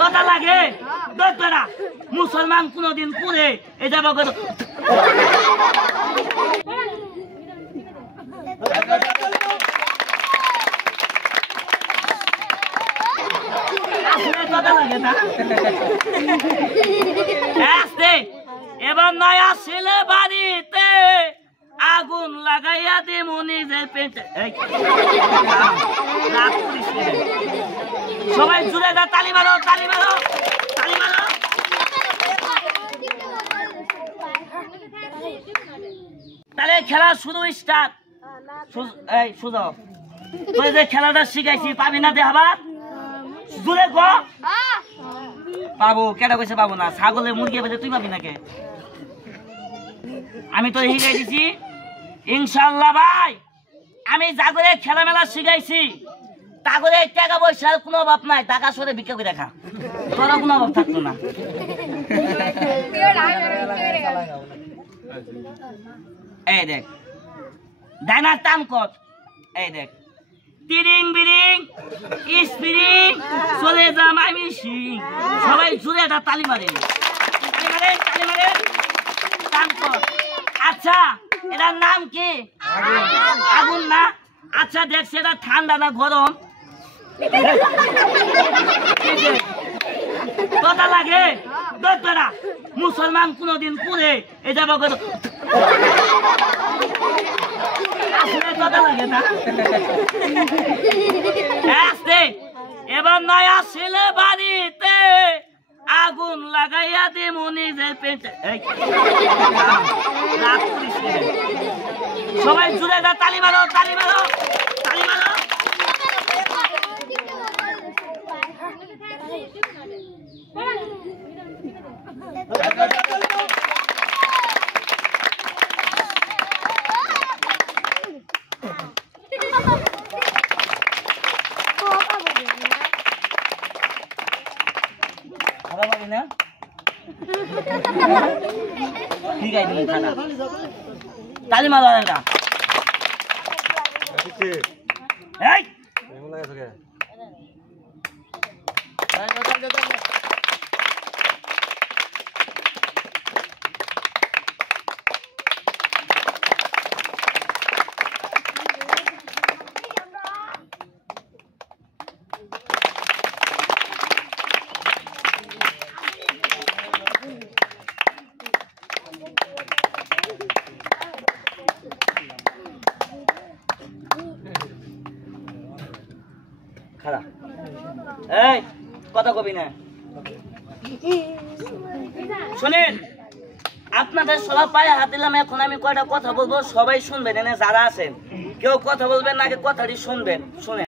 কথা লাগে দোতরা মুসলমান কোনদিন পুরে এ যাব কথা লাগে না আসতে এবার নয়া ছেলে বাড়িতে আগুন লাগাইয়া দেবো নিজের পেটে সবাই জুড়ে দা তালি মারো তালি মারো তালি মারো তাহলে খেলা শুরু স্টার্ট এই সুজো তুই যে খেলাটা শিখাইছি পাবি না দেখাবা জুড়ে গো পাবো কেটা কইছে পাবো না ছাগলে মুরগি বেঁধে তুই পাবি নাকি আমি তো শিখাই দিছি ইনশাআল্লাহ ভাই আমি জাগরে খেলা মেলা শিখাইছি তাগরে টাকা পয়সার কোনো অভাব নাই টাকা সরে ভিক্ষা করে দেখা তোরা কোনো অভাব থাকতো না এই দেখ ডাইনার টান কর এই দেখ তিরিং বিরিং স্পিরিং চলে যা মাইমি সিং সবাই জুড়ে একটা তালি মারেন তালি মারেন টান কর আচ্ছা এটার নাম কি আগুন না আচ্ছা দেখছি এটা ঠান্ডা না গরম কথা লাগে দোতরা মুসলমান কোনদিন পুরে এ যাব কথা লাগে না আসতে এবার নয়া ছেলে বাড়িতে আগুন লাগাইয়া দেবো নিজের পেটে সবাই জুড়ে দা তালি মারো তালি মারো তালি মারো ঠিক আছে তালি মারো এটা খারাপ এই কথা কবি না শুনেন আপনাদের সবার পায়ে হাত দিলাম এখন আমি কয়টা কথা বলবো সবাই শুনবেন এনে যারা আছেন কেউ কথা বলবেন না কথাটি শুনবেন শুনেন